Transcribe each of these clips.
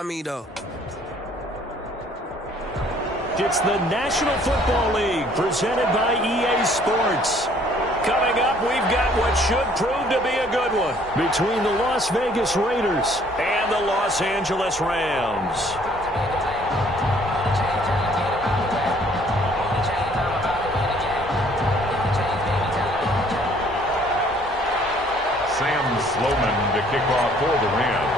Try me, though. It's the National Football League presented by EA Sports. Coming up, we've got what should prove to be a good one between the Las Vegas Raiders and the Los Angeles Rams. Sam Sloman to kick off for the Rams.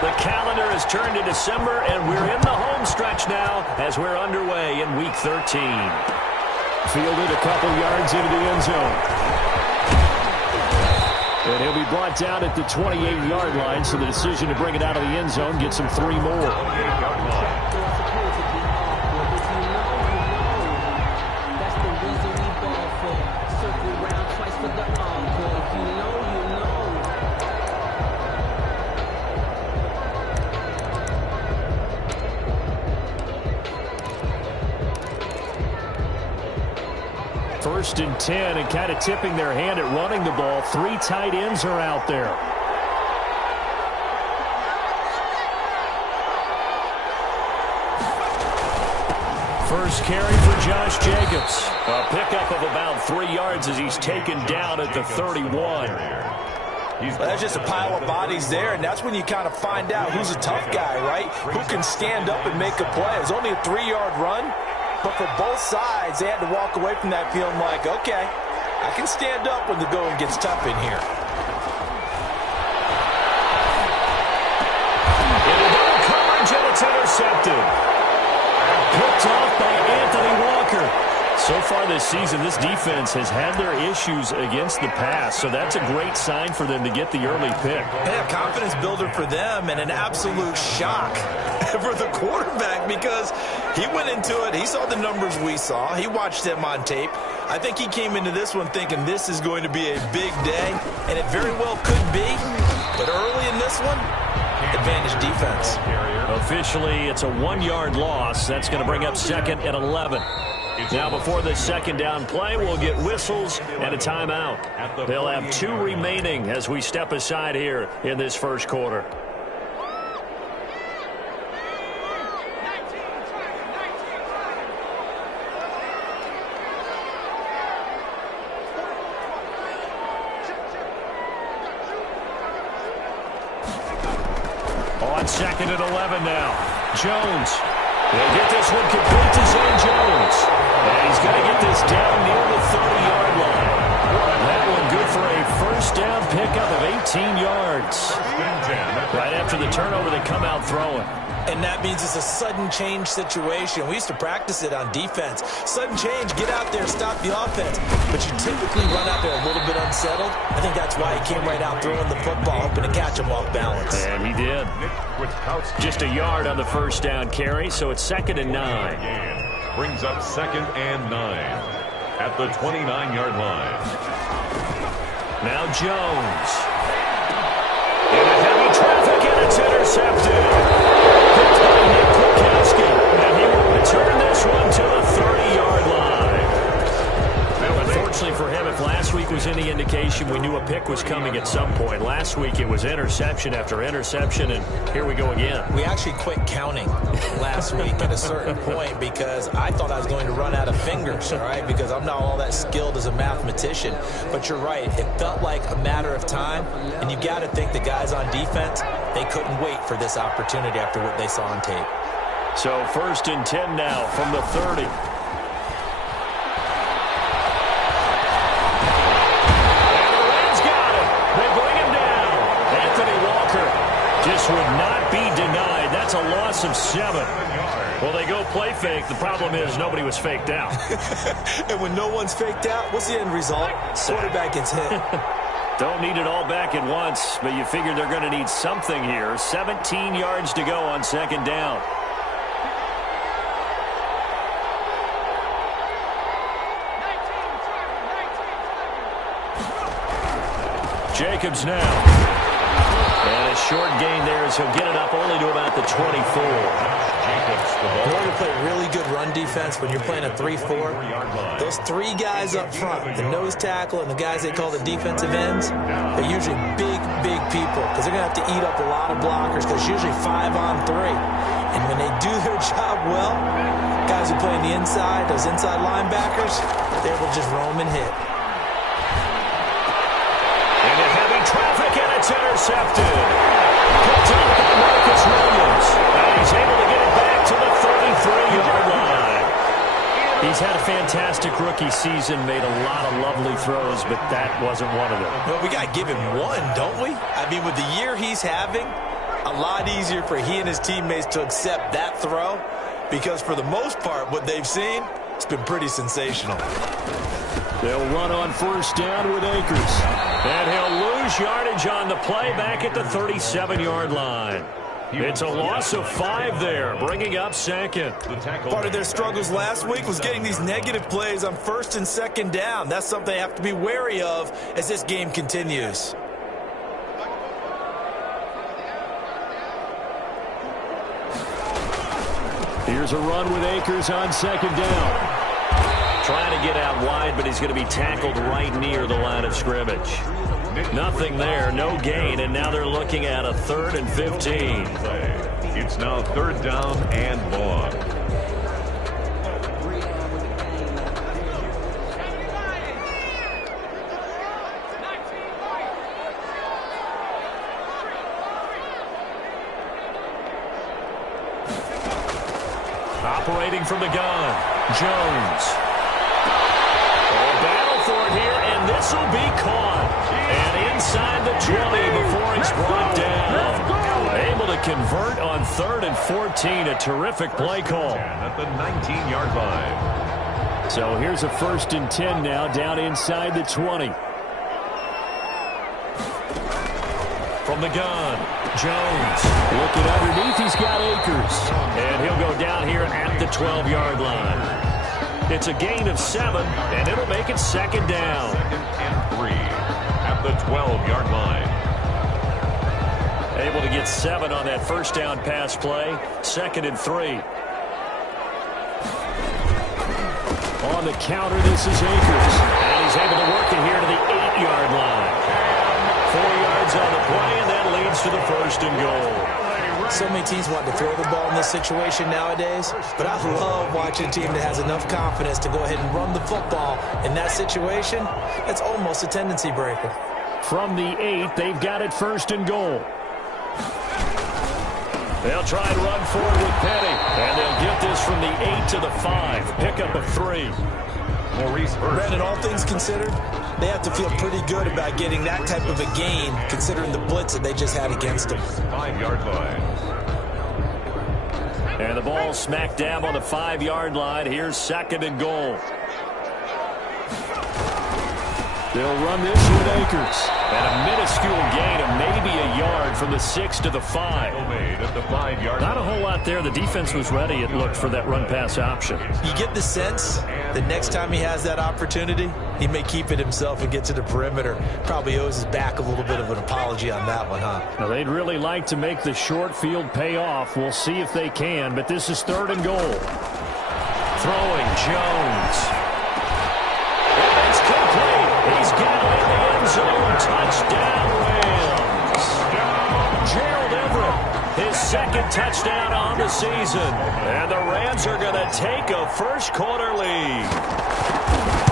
The calendar has turned to December, and we're in the home stretch now as we're underway in Week 13. Fielded a couple yards into the end zone. And he'll be brought down at the 28-yard line, so the decision to bring it out of the end zone gets him 3 more. First and 10, and kind of tipping their hand at running the ball. 3 tight ends are out there. First carry for Josh Jacobs. A pickup of about 3 yards as he's taken down at the 31. Well, there's just a pile of bodies there, and that's when you kind of find out who's a tough guy, right? Who can stand up and make a play. It was only a 3-yard run. But for both sides, they had to walk away from that feeling like, okay, I can stand up when the going gets tough in here. Into double coverage, and it's intercepted. Picked off by Anthony Walker. So far this season, this defense has had their issues against the pass, so that's a great sign for them to get the early pick. Yeah, confidence builder for them and an absolute shock for the quarterback because he went into it. He saw the numbers we saw. He watched them on tape. I think he came into this one thinking this is going to be a big day, and it very well could be. But early in this one, advantage defense. Officially, it's a 1-yard loss. That's going to bring up 2nd and 11. Now, before the second down play, we'll get whistles and a timeout. They'll have 2 remaining as we step aside here in this first quarter. On 2nd and 11 now. Jones. He'll get this one complete to Zane Jones. And he's going to get this down near the 30-yard line. That one good for a first down pickup of 18 yards. Right after the turnover, they come out throwing. And that means it's a sudden change situation. We used to practice it on defense. Sudden change, get out there, stop the offense. But you typically run out there a little bit unsettled. I think that's why he came right out throwing the football, hoping to catch him off balance. And he did. Just a yard on the first down carry, so it's 2nd and 9. Brings up 2nd and 9 at the 29-yard line. Now Jones. Into heavy traffic, and it's intercepted. Picked by Nick Kwiatkowski, and he will return this one to the 30-yard line. Unfortunately for him, if last week was any indication, we knew a pick was coming at some point. Last week it was interception after interception, and here we go again. We actually quit counting last week at a certain point because I thought I was going to run out of fingers, all right, because I'm not all that skilled as a mathematician. But you're right. It felt like a matter of time, and you got to think the guys on defense, they couldn't wait for this opportunity after what they saw on tape. So 1st and 10 now from the 30. Just would not be denied. That's a loss of 7. Well, they go play fake. The problem is nobody was faked out. And when no one's faked out, what's the end result? Quarterback gets hit. Don't need it all back at once, but you figure they're going to need something here. 17 yards to go on 2nd down. Jacobs now. And a short gain there as he'll get it up only to about the 24. In order to play really good run defense when you're playing a 3-4, those three guys up front, the nose tackle and the guys they call the defensive ends, they're usually big people because they're going to have to eat up a lot of blockers because it's usually 5-on-3. And when they do their job well, guys who play on the inside, those inside linebackers, they will just roam and hit. Into heavy traffic, and it's intercepted. Picked up by Marcus Williams. And he's able to get it back to the 33-yard line. He's had a fantastic rookie season, made a lot of lovely throws, but that wasn't one of them. Well, we got to give him one, don't we? I mean, with the year he's having, a lot easier for he and his teammates to accept that throw because for the most part, what they've seen, it's been pretty sensational. They'll run on first down with Akers. And he'll lose yardage on the play back at the 37-yard line. It's a loss of 5 there, bringing up second. Part of their struggles last week was getting these negative plays on first and second down. That's something they have to be wary of as this game continues. Here's a run with Akers on second down. Trying to get out wide, but he's going to be tackled right near the line of scrimmage. Nothing there, no gain, and now they're looking at a 3rd and 15. It's now 3rd down and long. Operating from the gun, Jones. Battle for it here, and this will be caught. And inside the 20 before he's brought down. Able to convert on 3rd and 14. A terrific play call. At the 19-yard line. So here's a 1st and 10 now, down inside the 20. From the gun, Jones. Looking underneath, he's got Akers. And he'll go down here at the 12-yard line. It's a gain of 7, and it'll make it 2nd down. 2nd and 3 at the 12-yard line. Able to get 7 on that first down pass play. 2nd and 3. On the counter, this is Akers. And he's able to work it here to the 8-yard line. 4 yards on the play, and that leads to the 1st and goal. So many teams want to throw the ball in this situation nowadays, but I love watching a team that has enough confidence to go ahead and run the football. In that situation, that's almost a tendency breaker. From the 8, they've got it 1st and goal. They'll try and run forward with Petty, and they'll get this from the 8 to the 5. Pickup of 3. Brandon, all things considered, they have to feel pretty good about getting that type of a gain, considering the blitz that they just had against them. 5-yard line. And the ball smack dab on the 5-yard line. Here's 2nd and goal. They'll run this with Akers. And a minuscule gain of maybe a yard from the 6 to the 5. At the 5-yard Not a whole lot there. The defense was ready, it looked, for that run-pass option. You get the sense that next time he has that opportunity, he may keep it himself and get to the perimeter. Probably owes his back a little bit of an apology on that one, huh? Now, they'd really like to make the short field pay off. We'll see if they can, but this is 3rd and goal. Throwing, Jones. It's complete. He's got it in the end zone. Touchdown, Rams. Gerald Everett, his 2nd touchdown on the season. And the Rams are going to take a first-quarter lead.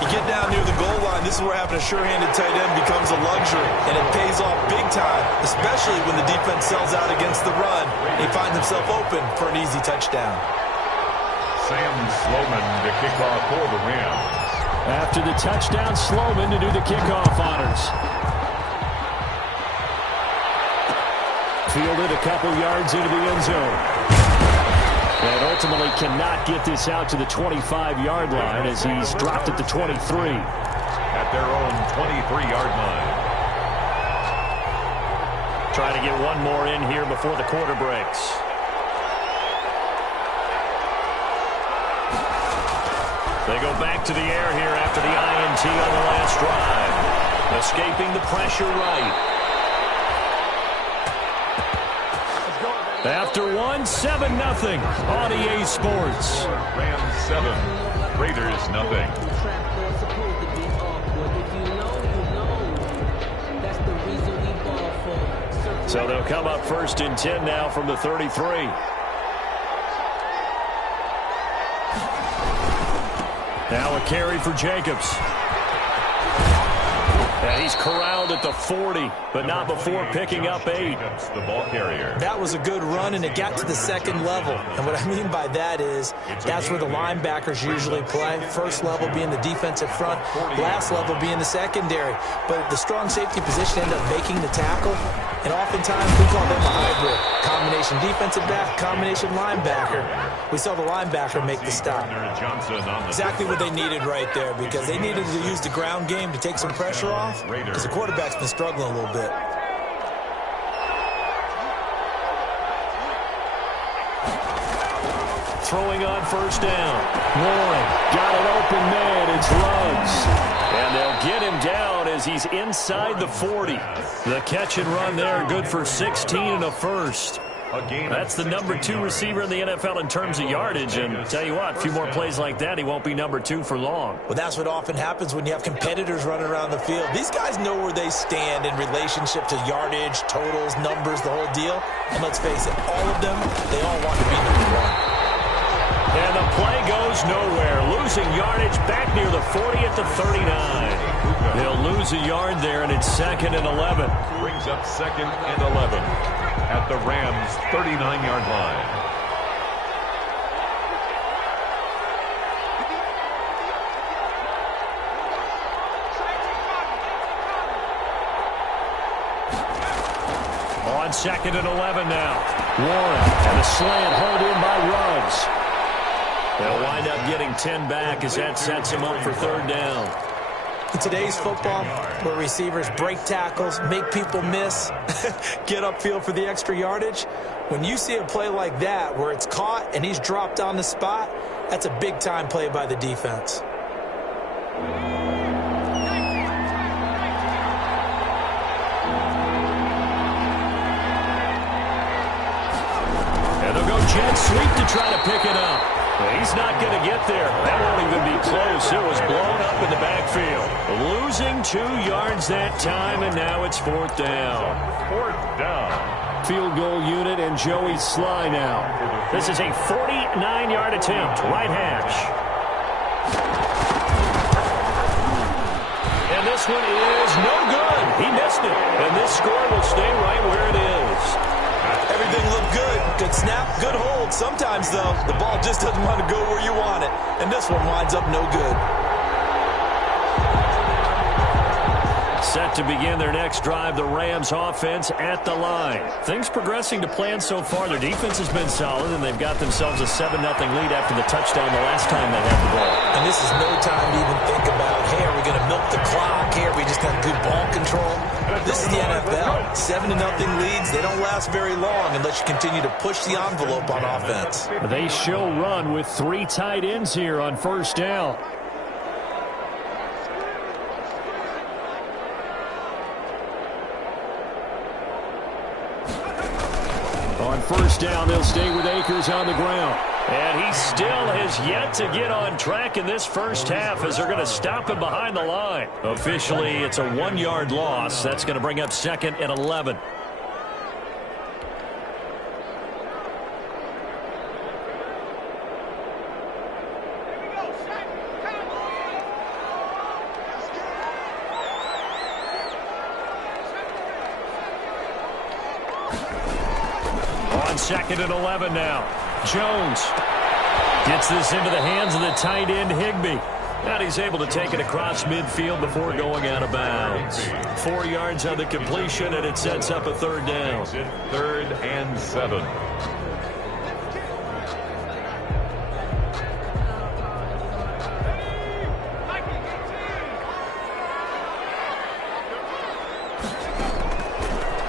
You get down near the goal line, this is where having a sure-handed tight end becomes a luxury, and it pays off big time, especially when the defense sells out against the run. He finds himself open for an easy touchdown. Sam Sloman to kick off for the Rams. After the touchdown, Sloman to do the kickoff honors. Fielded a couple yards into the end zone. And ultimately cannot get this out to the 25-yard line as he's dropped at the 23. At their own 23-yard line. Trying to get one more in here before the quarter breaks. They go back to the air here after the INT on the last drive. Escaping the pressure right. After one, 7-0 on EA Sports. Rams 7, Raiders nothing. So they'll come up 1st and 10 now from the 33. Now a carry for Jacobs. And he's corralled at the 40, but not before picking up 8. The ball carrier. That was a good run, and it got to the second level. And what I mean by that is that's where the linebackers usually play. First level being the defensive front, last level being the secondary. But the strong safety position ended up making the tackle, and oftentimes we call them a hybrid. Combination defensive back, combination linebacker. We saw the linebacker make the stop. Exactly what they needed right there, because they needed to use the ground game to take some pressure off, because the quarterback's been struggling a little bit. Throwing on 1st down. Warren got an open man. It's Ruggs. And they'll get him down as he's inside the 40. The catch and run there, good for 16 and a first. That's the number 2 receiver in the NFL in terms of yardage. And tell you what, a few more plays like that, he won't be number 2 for long. Well, that's what often happens when you have competitors running around the field. These guys know where they stand in relationship to yardage, totals, numbers, the whole deal. And let's face it, all of them, they all want to be number 1. And the play goes nowhere. Losing yardage back near the 40 at the 39. He'll lose a yard there, and it's 2nd and 11. Brings up 2nd and 11 at the Rams' 39-yard line. On 2nd and 11 now. Warren and a slant hauled in by Ruggs. They'll wind up getting 10 back as that sets him up for 3rd down. In today's football, where receivers break tackles, make people miss, get upfield for the extra yardage, when you see a play like that where it's caught and he's dropped on the spot, that's a big-time play by the defense. And they'll go jet sweep to try to pick it up. He's not going to get there. That won't even be close. It was blown up in the backfield. Losing 2 yards that time, and now it's 4th down. 4th down. Field goal unit and Joey Sly now. This is a 49-yard attempt, right hash. And this one is no good. He missed it. And this score will stay right where it is. Everything looked good. Good snap, good hold. Sometimes, though, the ball just doesn't want to go where you want it. And this one winds up no good. Set to begin their next drive, the Rams offense at the line. Things progressing to plan so far. Their defense has been solid, and they've got themselves a 7-0 lead after the touchdown the last time they had the ball. And this is no time to even think about, hey, are we going to milk the clock? Hey, are we just got good ball control? This is the NFL. 7-0 leads, they don't last very long unless you continue to push the envelope on offense. They show run with 3 tight ends here on 1st down. On 1st down, they'll stay with Akers on the ground. And he still has yet to get on track in this first half as they're going to stop him behind the line. Officially, it's a 1-yard loss. That's going to bring up 2nd and 11. On 2nd and 11 now. Jones gets this into the hands of the tight end Higbee. And he's able to take it across midfield before going out of bounds. 4 yards on the completion, and it sets up a 3rd down. 3rd and 7.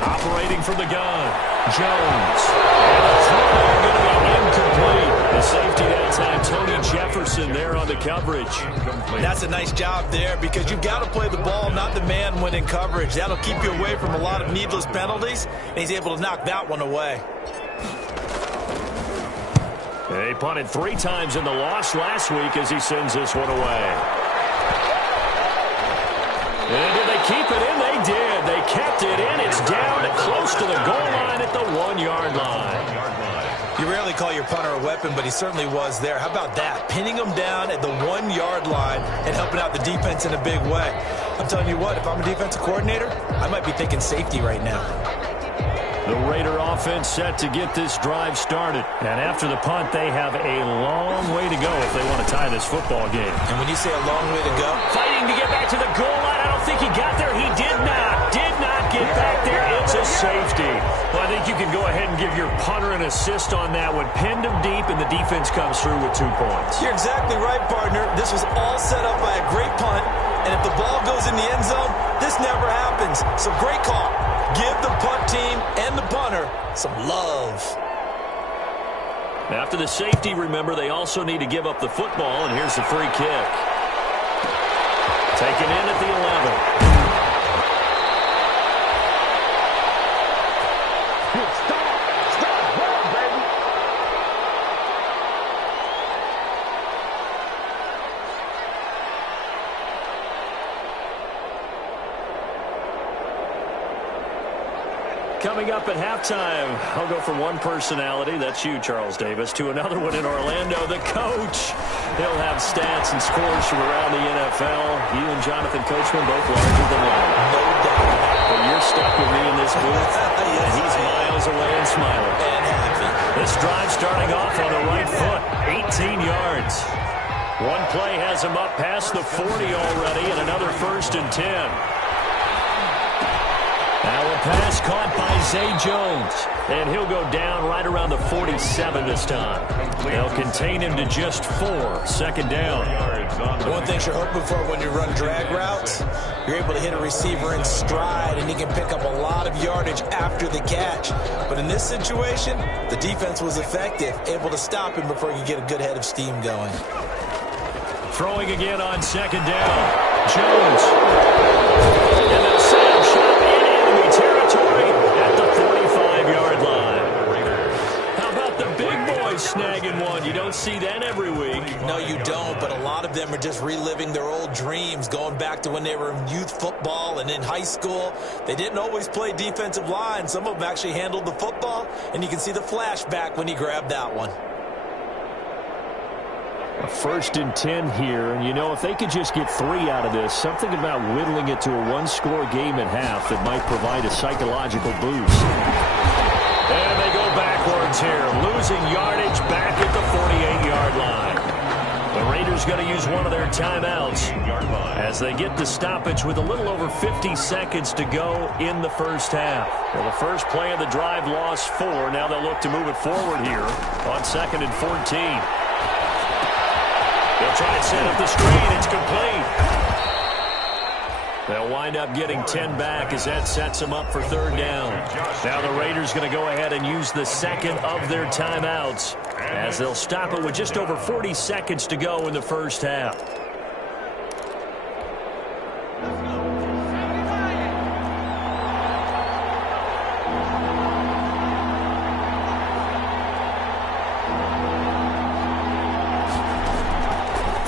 Operating from the gun. Jones. And the throw going to be incomplete. The safety that time, Tony Jefferson there on the coverage. That's a nice job there because you've got to play the ball, not the man when in coverage. That'll keep you away from a lot of needless penalties, and he's able to knock that one away. They punted 3 times in the loss last week as he sends this one away. And did they keep it in? They did. They kept it in. It's down close to the goal line at the 1-yard line. You rarely call your punter a weapon, but he certainly was there. How about that? Pinning him down at the 1-yard line and helping out the defense in a big way. I'm telling you what, if I'm a defensive coordinator, I might be thinking safety right now. The Raider offense set to get this drive started. And after the punt, they have a long way to go if they want to tie this football game. And when you say a long way to go, fighting to get back to the goal line. I don't think he got there. He did not get back there. It's a safety. Well, I think you can go ahead and give your punter an assist on that one. Pinned him deep, and the defense comes through with 2 points. You're exactly right, partner. This was all set up by a great punt. And if the ball goes in the end zone, this never happens. So great call. Give the punt team and the punter some love. After the safety, remember, they also need to give up the football, and here's the free kick. Taken in at the 11. Coming up at halftime, I'll go from one personality, that's you, Charles Davis, to another one in Orlando, the coach. He'll have stats and scores from around the NFL. You and Jonathan Coachman both larger than life. No doubt. But you're stuck with me in this booth, yes, and he's miles away and smiling. And happy. This drive starting off on the right foot, 18 yards. One play has him up past the 40 already, and another 1st and 10. Now a pass caught by Zay Jones, and he'll go down right around the 47 this time. They'll contain him to just 4, 2nd down. One thing you're hoping for when you run drag routes, you're able to hit a receiver in stride, and he can pick up a lot of yardage after the catch. But in this situation, the defense was effective, able to stop him before he could get a good head of steam going. Throwing again on 2nd down. Jones. And they'll set him shot in enemy territory at the 45-yard line. How about the big boys snagging one? You don't see that every week. No, you don't, but a lot of them are just reliving their old dreams, going back to when they were in youth football and in high school. They didn't always play defensive line. Some of them actually handled the football, and you can see the flashback when he grabbed that one. A 1st and 10 here, and you know, if they could just get 3 out of this, something about whittling it to a 1-score game at half that might provide a psychological boost. And they go backwards here, losing yardage back at the 48-yard line. The Raiders going to use one of their timeouts as they get the stoppage with a little over 50 seconds to go in the first half. Well, the first play of the drive lost 4. Now they'll look to move it forward here on 2nd and 14. They'll try and set up the screen. It's complete. They'll wind up getting 10 back as that sets them up for 3rd down. Now the Raiders going to go ahead and use the 2nd of their timeouts as they'll stop it with just over 40 seconds to go in the first half.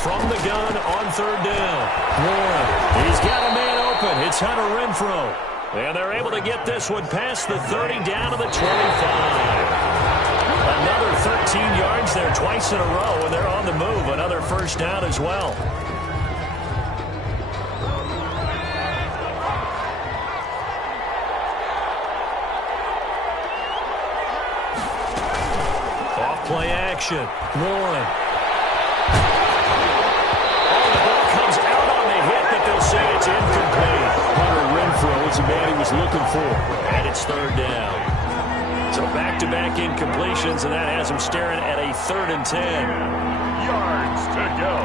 From the gun on 3rd down. Warren, he's got a man open. It's Hunter Renfrow. And they're able to get this one past the 30 down to the 25. Another 13 yards there twice in a row, and they're on the move. Another 1st down as well. Off play action. Warren. Say it's incomplete. Hunter Renfrow is the man he was looking for. And it's 3rd down. So back-to-back incompletions, and that has him staring at a 3rd and 10. Yards to go.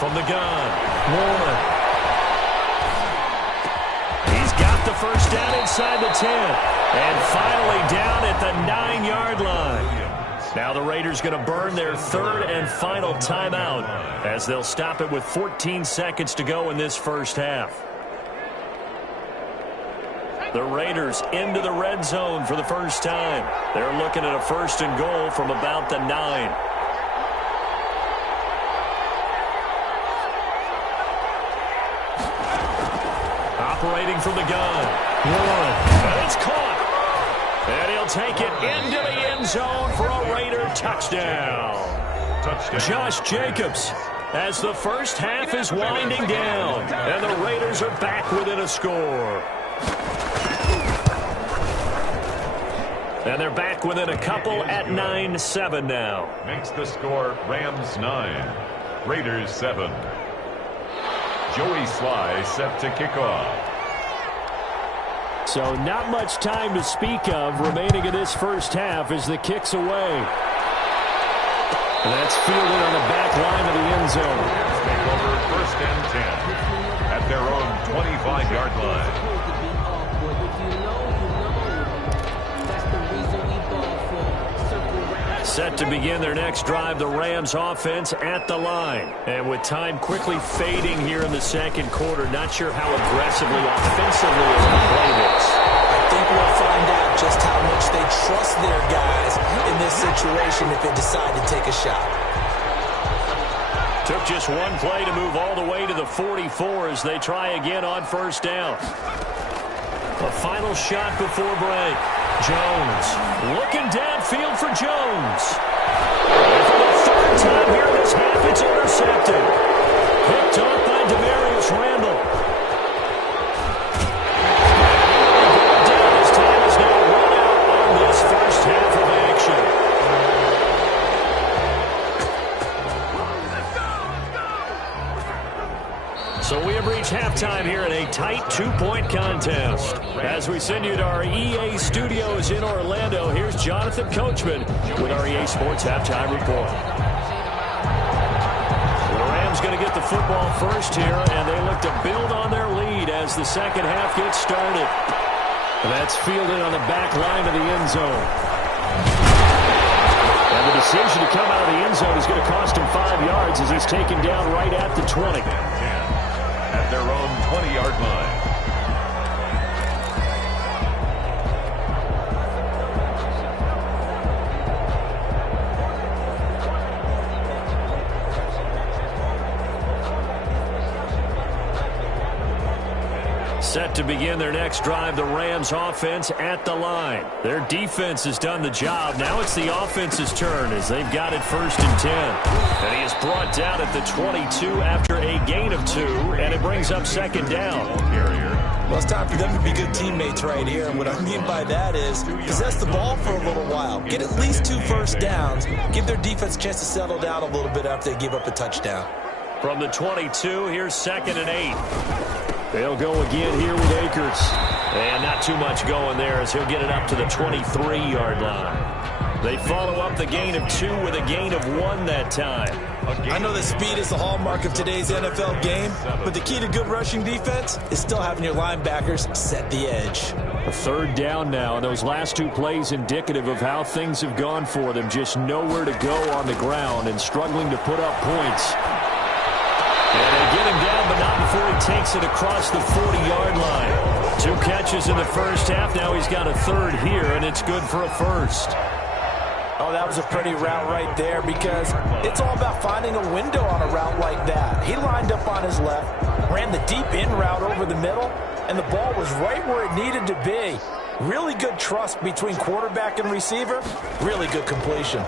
From the gun, Warren. He's got the 1st down inside the 10. And finally down at the 9-yard line. Now the Raiders going to burn their 3rd and final timeout as they'll stop it with 14 seconds to go in this first half. The Raiders into the red zone for the first time. They're looking at a 1st and goal from about the 9. Operating from the gun. And it's caught. And he'll take it into the end zone for a Raider touchdown. Josh Jacobs, as the first half is winding down, and the Raiders are back within a score. And they're back within a couple at 9-7 now. Makes the score Rams 9, Raiders 7. Joey Sly set to kick off. So not much time to speak of remaining in this first half as the kick's away. And that's fielded on the back line of the end zone. Take over 1st and 10 at their own 25-yard line. Set to begin their next drive, the Rams offense at the line. And with time quickly fading here in the second quarter, not sure how aggressively, offensively they're going to play this. I think we'll find out just how much they trust their guys in this situation if they decide to take a shot. Took just one play to move all the way to the 44 as they try again on 1st down. A final shot before break. Jones looking downfield for Jones. And for the 3rd time here in this half, it's intercepted. Picked off by Demarius Randall. His time is now run out on this first half of action. So we have reached halftime here in a tight 2-point contest. As we send you to our EA studios in Orlando, here's Jonathan Coachman with our EA Sports Halftime Report. The Rams going to get the football first here, and they look to build on their lead as the second half gets started. And that's fielded on the back line of the end zone. And the decision to come out of the end zone is going to cost him 5 yards as he's taken down right at the 20. At their own 20-yard line. Set to begin their next drive, the Rams offense at the line. Their defense has done the job. Now it's the offense's turn as they've got it 1st and 10. And he is brought down at the 22 after a gain of 2, and it brings up 2nd down. Well, it's time for them to be good teammates right here. And what I mean by that is possess the ball for a little while. Get at least 2 first downs. Give their defense a chance to settle down a little bit after they give up a touchdown. From the 22, here's 2nd and 8. They'll go again here with Akers. And not too much going there as he'll get it up to the 23-yard line. They follow up the gain of 2 with a gain of 1 that time. I know that speed is the hallmark of today's NFL game, but the key to good rushing defense is still having your linebackers set the edge. A 3rd down now, and those last 2 plays indicative of how things have gone for them. Just nowhere to go on the ground and struggling to put up points. And they get him down, but not before he takes it across the 40-yard line. 2 catches in the first half. Now he's got a 3rd here, and it's good for a 1st. Oh, that was a pretty route right there because it's all about finding a window on a route like that. He lined up on his left, ran the deep in route over the middle, and the ball was right where it needed to be. Really good trust between quarterback and receiver. Really good completion.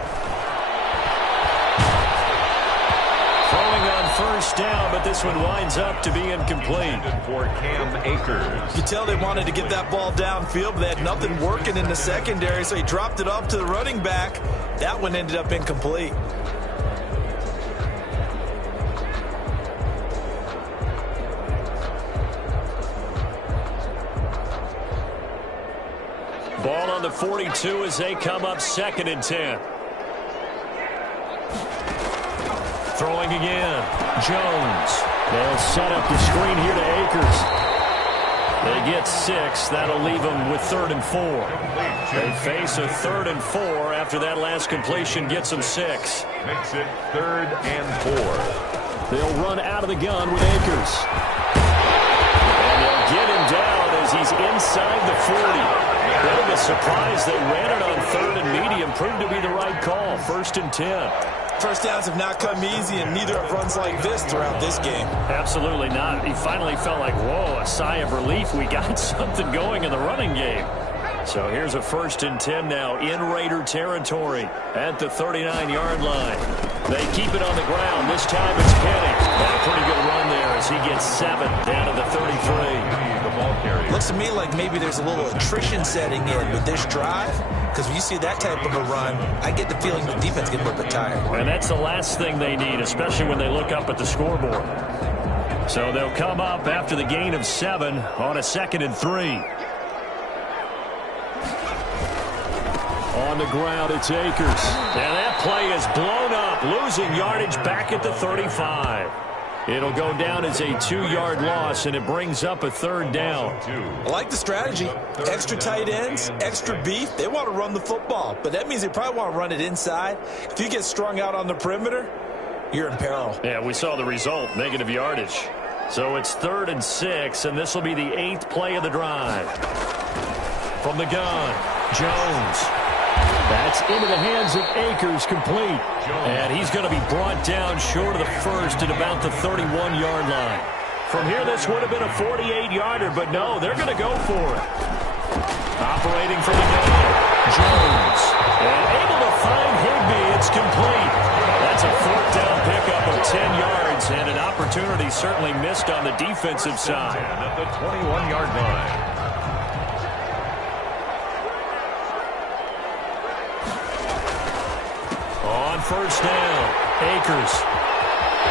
Throwing on 1st down, but this one winds up to be incomplete. For Cam Akers. You could tell they wanted to get that ball downfield, but they had nothing working in the secondary, so he dropped it off to the running back. That one ended up incomplete. Ball on the 42 as they come up 2nd and 10. Throwing again. Jones. They'll set up the screen here to Akers. They get 6. That'll leave them with 3rd and 4. They face a 3rd and 4 after that last completion gets them 6. Makes it 3rd and 4. They'll run out of the gun with Akers. And they'll get him down as he's inside the 40. Bit of a surprise. They ran it on third and medium. Proved to be the right call. 1st and 10. First downs have not come easy, and neither have runs like this throughout this game. Absolutely not. He finally felt like, whoa, a sigh of relief. We got something going in the running game. So here's a 1st and 10 now in Raider territory at the 39-yard line. They keep it on the ground. This time it's Penny. And a pretty good run there as he gets 7 down to the 33. The ball carrier. Looks to me like maybe there's a little attrition setting in with this drive, because when you see that type of a run, I get the feeling the defense gets a little bit tired. And that's the last thing they need, especially when they look up at the scoreboard. So they'll come up after the gain of 7 on a 2nd and 3. On the ground, it's Akers. And that play is blown up, losing yardage back at the 35. It'll go down as a 2-yard loss, and it brings up a 3rd down. I like the strategy. Extra tight ends, extra beef. They want to run the football, but that means they probably want to run it inside. If you get strung out on the perimeter, you're in peril. Yeah, we saw the result, negative yardage. So it's 3rd and 6, and this will be the 8th play of the drive. From the gun, Jones. That's into the hands of Akers, complete. And he's going to be brought down short of the 1st at about the 31-yard line. From here, this would have been a 48-yarder, but no, they're going to go for it. Operating from the gun, Jones. And able to find Higbee, it's complete. That's a 4th down pickup of 10 yards, and an opportunity certainly missed on the defensive side. At the 21-yard line. On 1st down, Akers.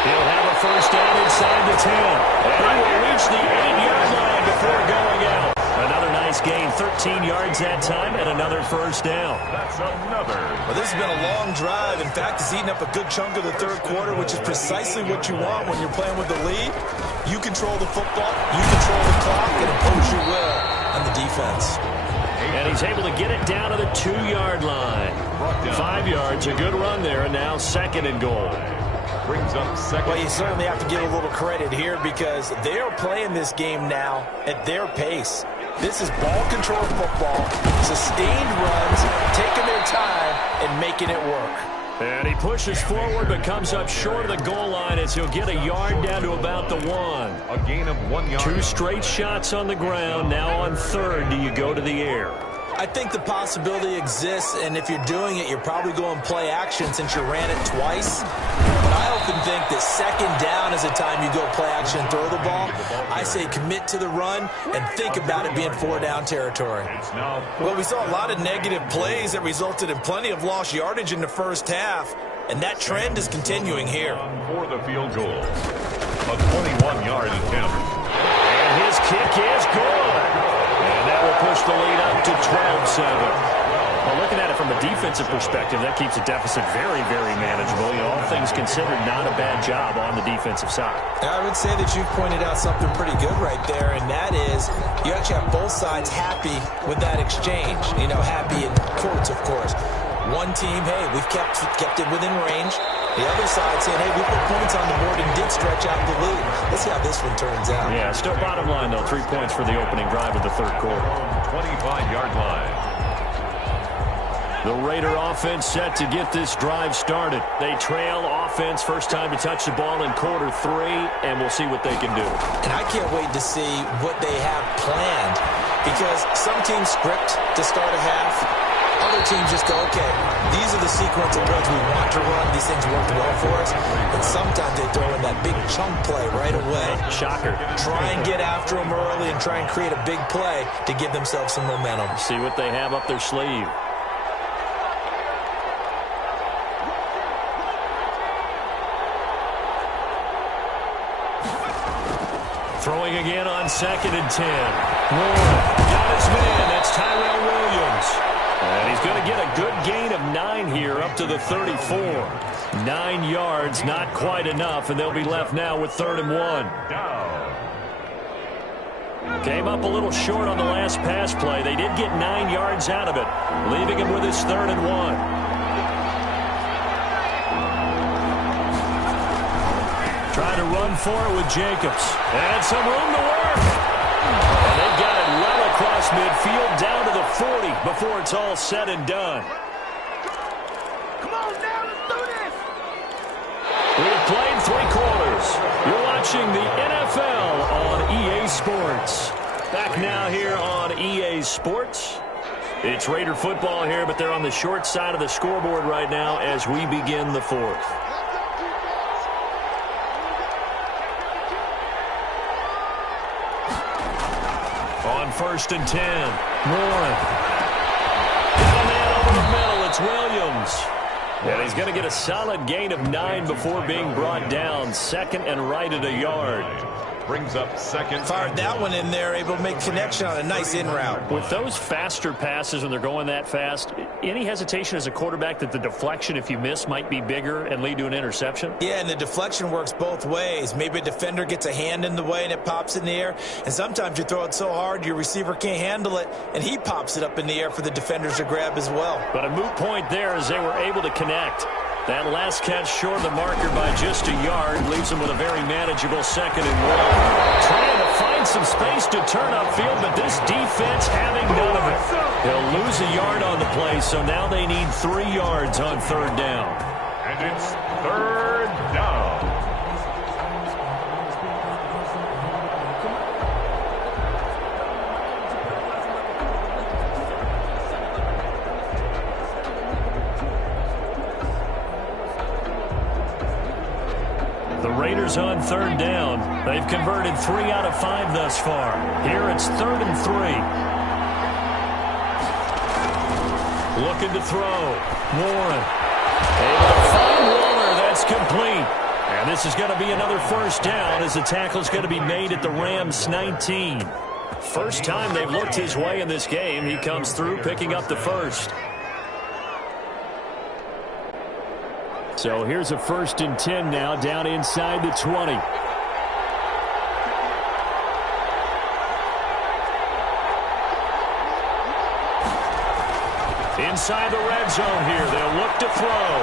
He'll have a 1st down inside the 10. And he will reach the 8-yard line before going out. Another nice gain, 13 yards that time, and another 1st down. That's another. Well, this has been a long drive. In fact, it's eaten up a good chunk of the 3rd quarter, which is precisely what you want when you're playing with the lead. You control the football, you control the clock, and impose your will on the defense. And he's able to get it down to the 2-yard line. 5 yards, a good run there, and now 2nd and goal. Brings up 2nd. Well, you certainly have to give a little credit here because they are playing this game now at their pace. This is ball control football, sustained runs, taking their time, and making it work. And he pushes forward but comes up short of the goal line as he'll get a yard down to about the 1. A gain of 1 yard. 2 straight shots on the ground. Now on 3rd, do you go to the air? I think the possibility exists, and if you're doing it, you're probably going play action since you ran it twice. But I often think that 2nd down is the time you go play action and throw the ball. I say commit to the run and think about it being 4-down territory. Well, we saw a lot of negative plays that resulted in plenty of lost yardage in the 1st half, and that trend is continuing here. For the field goal. A 21-yard attempt. And his kick is good. And that will push the lead up to 12-7. Well, looking at it from a defensive perspective, that keeps the deficit very, very manageable. You know, all things considered, not a bad job on the defensive side. I would say that you've pointed out something pretty good right there, and that is you actually have both sides happy with that exchange. You know, happy in quotes, of course. One team, hey, we've kept it within range. The other side saying, hey, we put points on the board and did stretch out the lead. Let's see how this one turns out. Yeah, still bottom line, though. 3 points for the opening drive of the 3rd quarter. 25-yard line. The Raider offense set to get this drive started. They trail offense, first time to touch the ball in quarter 3, and we'll see what they can do. And I can't wait to see what they have planned, because some teams script to start a half. Other teams just go, okay, these are the sequence of plays we want to run. These things worked well for us. And sometimes they throw in that big chunk play right away. Shocker. Try and get after them early and try and create a big play to give themselves some momentum. See what they have up their sleeve. Throwing again on 2nd and 10. Ward got his man. That's Tyrell Williams. And he's going to get a good gain of 9 here up to the 34. 9 yards, not quite enough, and they'll be left now with 3rd and 1. Down. Came up a little short on the last pass play. They did get 9 yards out of it, leaving him with his 3rd and 1. Trying to run for it with Jacobs. And some room to work. And they've got it well across midfield down to the 40 before it's all said and done. Come on now, let's do this. We have played 3 quarters. You're watching the NFL on EA Sports. Back now here on EA Sports. It's Raider football here, but they're on the short side of the scoreboard right now as we begin the 4th. On 1st and 10, Warren. Got a man over the middle. It's Williams. And he's going to get a solid gain of 9 before being brought down. 2nd and right at a yard. Brings up 2nd. Fired that one in there, able to make connection on a nice in route. With those faster passes when they're going that fast, any hesitation as a quarterback that the deflection, if you miss, might be bigger and lead to an interception? Yeah, and the deflection works both ways. Maybe a defender gets a hand in the way and it pops in the air. And sometimes you throw it so hard your receiver can't handle it, and he pops it up in the air for the defenders to grab as well. But a moot point there as they were able to connect. That last catch short of the marker by just a yard leaves them with a very manageable 2nd and 1. Trying to find some space to turn upfield, but this defense having none of it. They'll lose a yard on the play, so now they need 3 yards on 3rd down. And it's 3rd down. The Raiders on 3rd down. They've converted 3 out of 5 thus far. Here it's 3rd and 3. Looking to throw. Warren. Able to find Waller. That's complete. And this is going to be another 1st down as the tackle's going to be made at the Rams 19. First time they've looked his way in this game. He comes through picking up the 1st. So here's a 1st and 10 now down inside the 20. Inside the red zone here. They'll look to throw.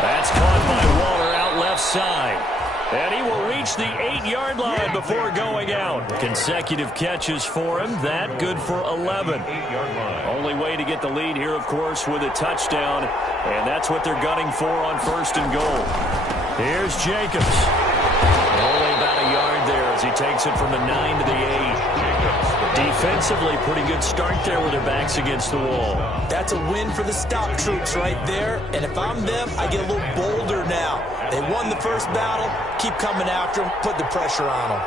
That's caught by Waller out left side. And he will reach the 8-yard line before going out. Consecutive catches for him. That good for 11. 8-yard line. Only way to get the lead here, of course, with a touchdown. And that's what they're gunning for on 1st and goal. Here's Jacobs. Only about a yard there as he takes it from the 9 to the 8. Defensively, pretty good start there with their backs against the wall. That's a win for the stop troops right there. And if I'm them, I get a little bolder now. They won the first battle. Keep coming after them. Put the pressure on them.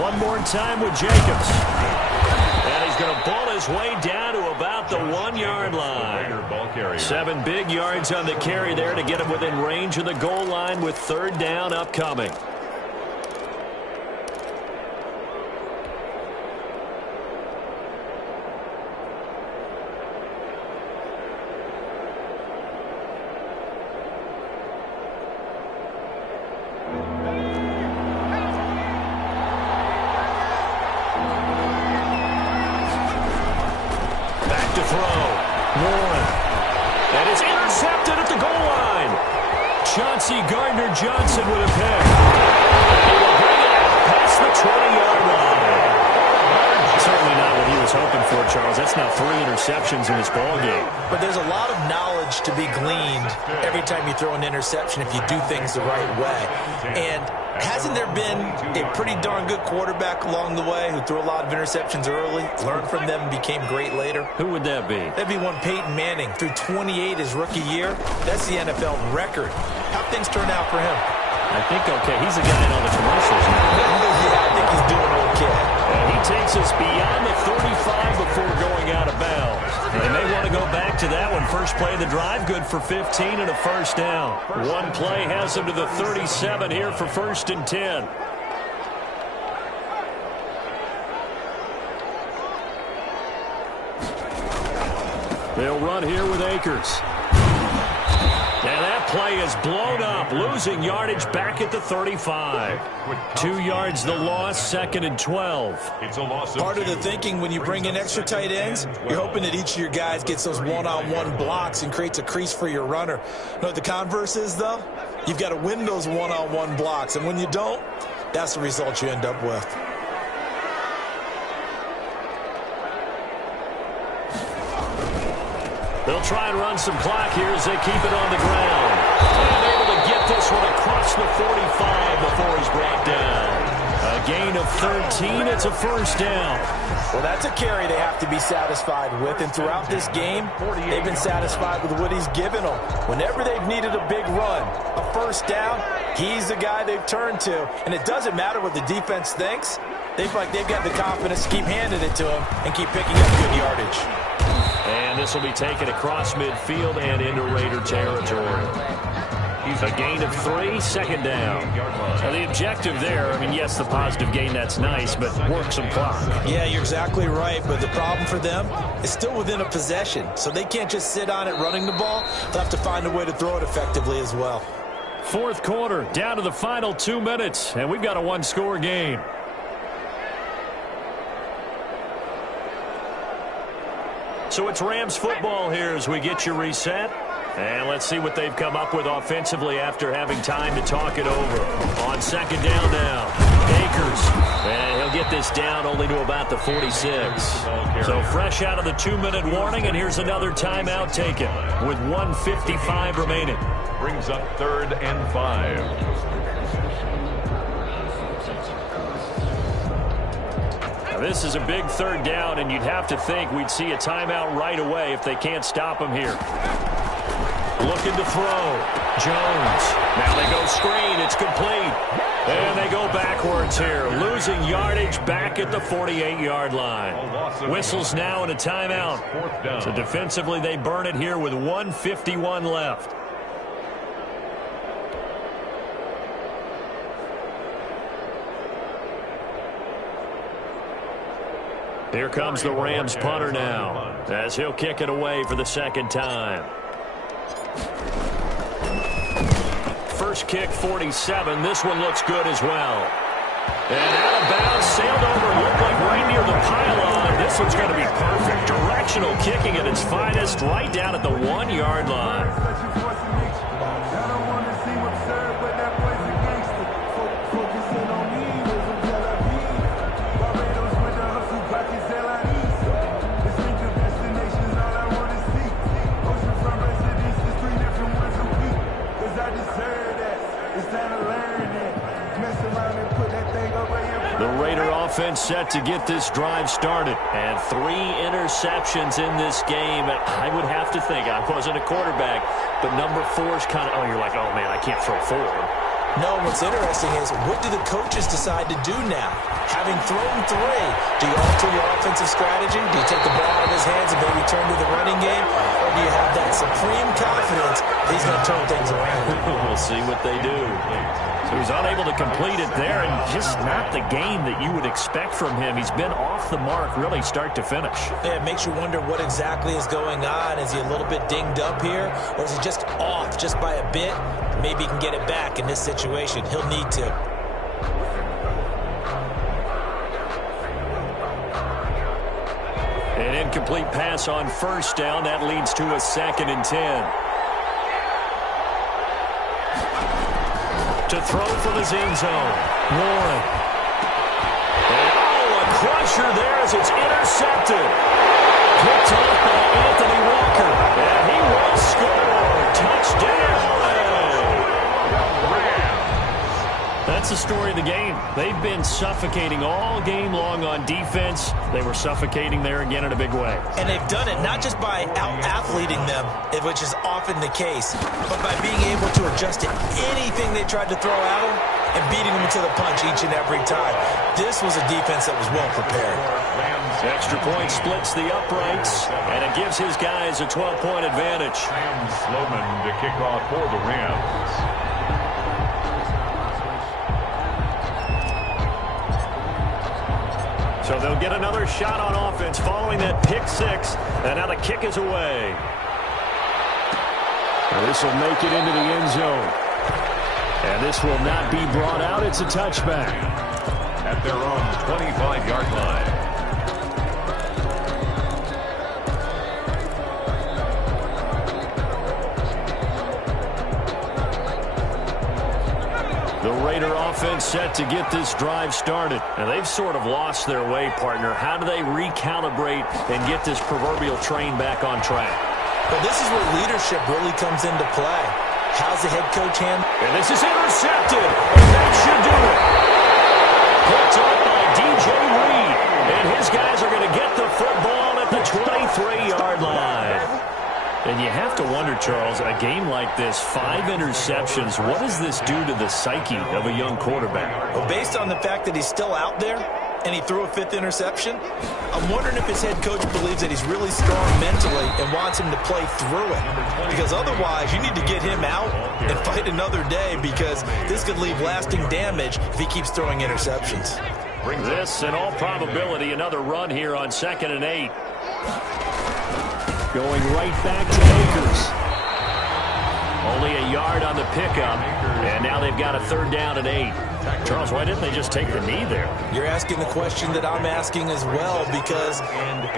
One more time with Jacobs. And he's going to ball his way down to about the 1-yard line. 7 big yards on the carry there to get him within range of the goal line with 3rd down upcoming. To throw. Warren. And it's intercepted at the goal line. Chauncey Gardner-Johnson with a pick. He will bring it out past the 20-yard line. Certainly not what he was hoping for, Charles. That's now 3 interceptions in this ballgame. But there's a lot of knowledge to be gleaned every time you throw an interception if you do things the right way. And hasn't there been a pretty darn good quarterback along the way who threw a lot of interceptions early, learned from them, and became great later? Who would that be? That'd be one Peyton Manning. Threw 28 his rookie year. That's the NFL record. How things turned out for him? I think okay. He's the guy in all the commercials. Yeah, I think he's doing okay. And he takes us beyond the 35 before going out of bounds. They may want to go back to that one. First play of the drive, good for 15 and a 1st down. One play has him to the 37 here for 1st and 10. They'll run here with Akers. And that play is blown up, losing yardage back at the 35. 2 yards the loss, 2nd and 12. It's a loss. Part of the thinking when you bring in extra tight ends, you're hoping that each of your guys gets those one-on-one blocks and creates a crease for your runner. You know what the converse is, though? You've got to win those one-on-one blocks, and when you don't, that's the result you end up with. They'll try and run some clock here as they keep it on the ground. And able to get this one across the 45 before he's brought down. A gain of 13. It's a first down. Well, that's a carry they have to be satisfied with. And throughout this game, they've been satisfied with what he's given them. Whenever they've needed a big run, a first down, he's the guy they've turned to. And it doesn't matter what the defense thinks. They've got the confidence to keep handing it to him and keep picking up good yardage. And this will be taken across midfield and into Raider territory. A gain of 3, 2nd down. Now the objective there, I mean, yes, the positive gain, that's nice, but work some clock. Yeah, you're exactly right, but the problem for them is still within a possession, so they can't just sit on it running the ball. They'll have to find a way to throw it effectively as well. 4th quarter, down to the final 2 minutes, and we've got a one-score game. So it's Rams football here as we get you reset. And let's see what they've come up with offensively after having time to talk it over. On 2nd down now, Akers. And he'll get this down only to about the 46. So fresh out of the 2-minute warning, and here's another timeout taken with 1:55 remaining. Brings up 3rd and 5. This is a big 3rd down, and you'd have to think we'd see a timeout right away if they can't stop him here. Looking to throw. Jones. Now they go screen. It's complete. And they go backwards here. Losing yardage back at the 48-yard line. Whistles now and a timeout. So defensively they burn it here with 1:51 left. Here comes the Rams punter now as he'll kick it away for the 2nd time. First kick, 47. This one looks good as well. And out of bounds, sailed over, looked like right near the pylon. This one's going to be perfect. Directional kicking at its finest, right down at the 1-yard line. The Raider offense set to get this drive started. And 3 interceptions in this game. I would have to think, I wasn't a quarterback, but number 4 is kind of, you're like, oh, man, I can't throw 4. No, what's interesting is what do the coaches decide to do now? Having thrown 3, do you alter your offensive strategy? Do you take the ball out of his hands and maybe turn to the running game? Or do you have that supreme confidence that he's going to turn things around? We'll see what they do. So he's unable to complete it there, and just not the game that you would expect from him. He's been off the mark really start to finish. Yeah, it makes you wonder what exactly is going on. Is he a little bit dinged up here, or is he just off just by a bit? Maybe he can get it back in this situation. He'll need to. An incomplete pass on first down. That leads to a 2nd and 10. To throw from his end zone. Warren. And, a crusher there as it's intercepted. Picked off by Anthony Walker. And he will score. Touchdown. That's the story of the game. They've been suffocating all game long on defense. They were suffocating there again in a big way. And they've done it not just by out-athleting them, which is often the case, but by being able to adjust to anything they tried to throw at them and beating them to the punch each and every time. This was a defense that was well prepared. Extra point splits the uprights, and it gives his guys a 12-point advantage. Sloman to kick off for the Rams. So they'll get another shot on offense following that pick 6, and now the kick is away. And this will make it into the end zone. And this will not be brought out. It's a touchback. At their own 25-yard line. The Raider offense set to get this drive started. And they've sort of lost their way, partner. How do they recalibrate and get this proverbial train back on track? Well, this is where leadership really comes into play. How's the head coach handle? And this is intercepted. And that should do it. Picked up by DJ Reed. And his guys are going to get the football at the 23-yard line. And you have to wonder, Charles, a game like this, 5 interceptions, what does this do to the psyche of a young quarterback? Well, based on the fact that he's still out there and he threw a 5th interception, I'm wondering if his head coach believes that he's really strong mentally and wants him to play through it. Because otherwise, you need to get him out and fight another day, because this could leave lasting damage if he keeps throwing interceptions. This, in all probability, another run here on 2nd and 8. Going right back to Akers. Only a yard on the pickup, and now they've got a 3rd down and 8. Charles, why didn't they just take the knee there? You're asking the question that I'm asking as well, because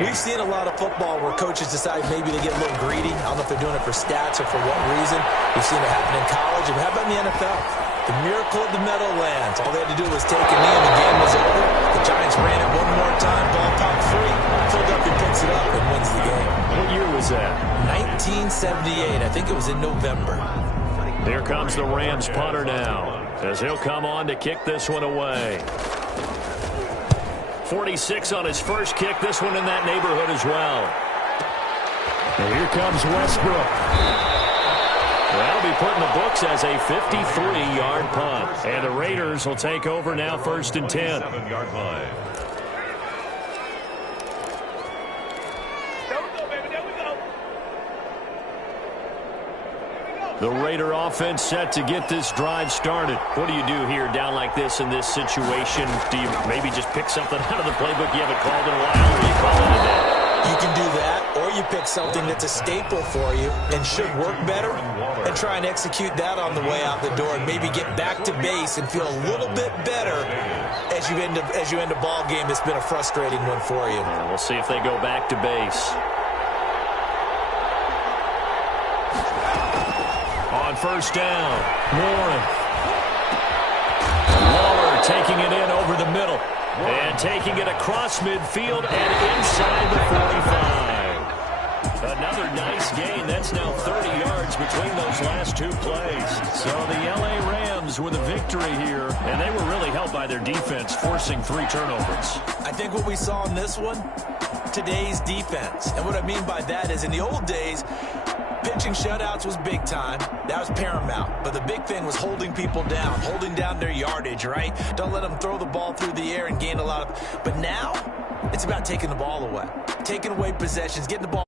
we've seen a lot of football where coaches decide maybe to get a little greedy. I don't know if they're doing it for stats or for what reason. We've seen it happen in college. And how about in the NFL? The miracle of the Meadowlands. All they had to do was take a knee and the game was over. The Giants ran it one more time. Ball popped free. Philadelphia picks it up and wins the game. What year was that? 1978. I think it was in November. Here comes the Rams punter now, as he'll come on to kick this one away. 46 on his first kick. This one in that neighborhood as well. And here comes Westbrook. That'll be put in the books as a 53-yard punt. And the Raiders will take over now, 1st and 10. 7-yard line. The Raider offense set to get this drive started. What do you do here down like this in this situation? Do you maybe just pick something out of the playbook you haven't called in a while, or you call it a day? You can do that, or you pick something that's a staple for you and should work better and try and execute that on the way out the door and maybe get back to base and feel a little bit better as you end a ball game that's been a frustrating one for you. And we'll see if they go back to base. On 1st down, Warren. Waller taking it in over the middle. And taking it across midfield and inside the 45. Another nice gain. That's now 30 yards between those last 2 plays. So the L.A. Rams with a victory here. And they were really helped by their defense, forcing 3 turnovers. I think what we saw in this one, today's defense. And what I mean by that is in the old days, pitching shutouts was big time. That was paramount. But the big thing was holding people down, holding down their yardage, right? Don't let them throw the ball through the air and gain a lot of... But now, it's about taking the ball away. Taking away possessions, getting the ball...